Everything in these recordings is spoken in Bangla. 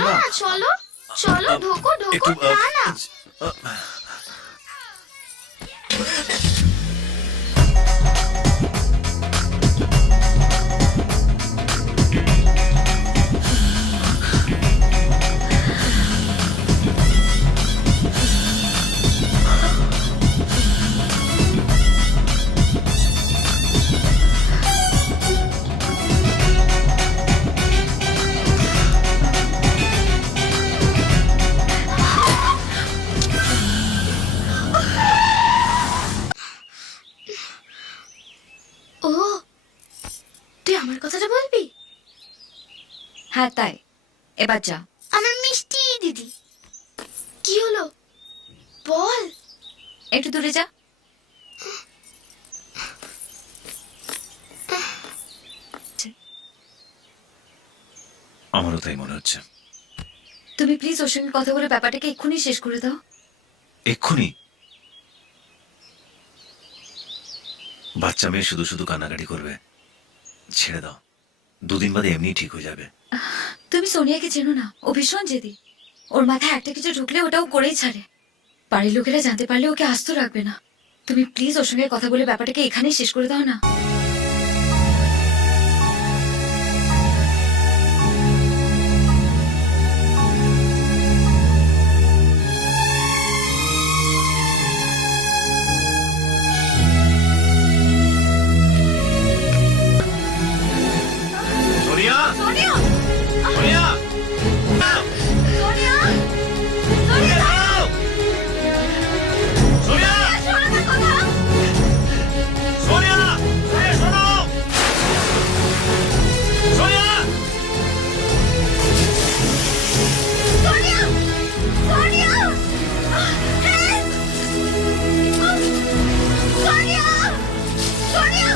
চলো না চলো চলো ঢোকো ঢোকো না না ও তুই আমার কথাটা বলবি হ্যাঁ তাই এবার যা। আমার মিষ্টি দিদি কি হলো বল একটু দূরে যা। আমারও তাই মনে হচ্ছে। তুমি প্লিজ ওর সঙ্গে কথা বলে ব্যাপারটাকে এক্ষুনি শেষ করে দাও। এক্ষুনি? বাচ্চা মেয়ে শুধু শুধু কান্নাকাটি করবে, ছেড়ে দাও, দুদিন বাদে এমনি ঠিক হয়ে যাবে। তুমি সোনিয়াকে চেনো না, ও ভীষণ জেদি। ওর মাথায় একটা কিছু ঢুকলে ওটাও করেই ছাড়ে। বাড়ির লোকেরা জানতে পারলে ওকে আস্ত রাখবে না। তুমি প্লিজ ওর সঙ্গে কথা বলে ব্যাপারটাকে এখানেই শেষ করে দাও না। সোনিয়া! সোনিয়া! সোনিয়া! সোনিয়া! সোনিয়া, দাঁড়াও! সোনিয়া! শোনো না কথা! সোনিয়া! এই, শোনো! সোনিয়া! সোনিয়া! সোনিয়া! হেল্প! সোনিয়া! সোনিয়া!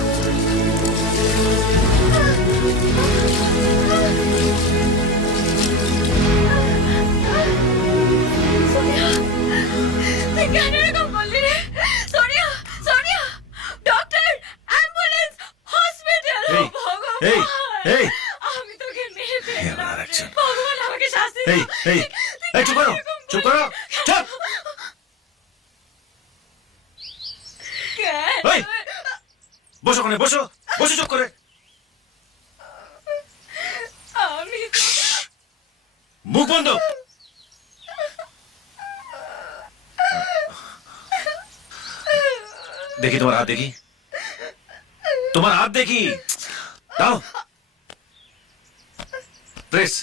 সোনিয়া! তুই কেন এরকম বললি রে? Sonia! Sonia! Doctor! Ambulance! Hospital! এই, ভগবান! এই, এই! আমি তোকে মেরে হে ফেললাম আল্লাহ, রে। রাখছেন। ভগবান আমাকে শাস্তি এই, দাও। এই, এই, চুপ করো! চুপ করো! চুপ! কেন? এই! বসো ওখানে, বসো! বসো চুপ করে! আমি মুখ বন্ধ! দেখি তোমার হাত, দেখি তোমার হাত দেখি। দাও প্রেস।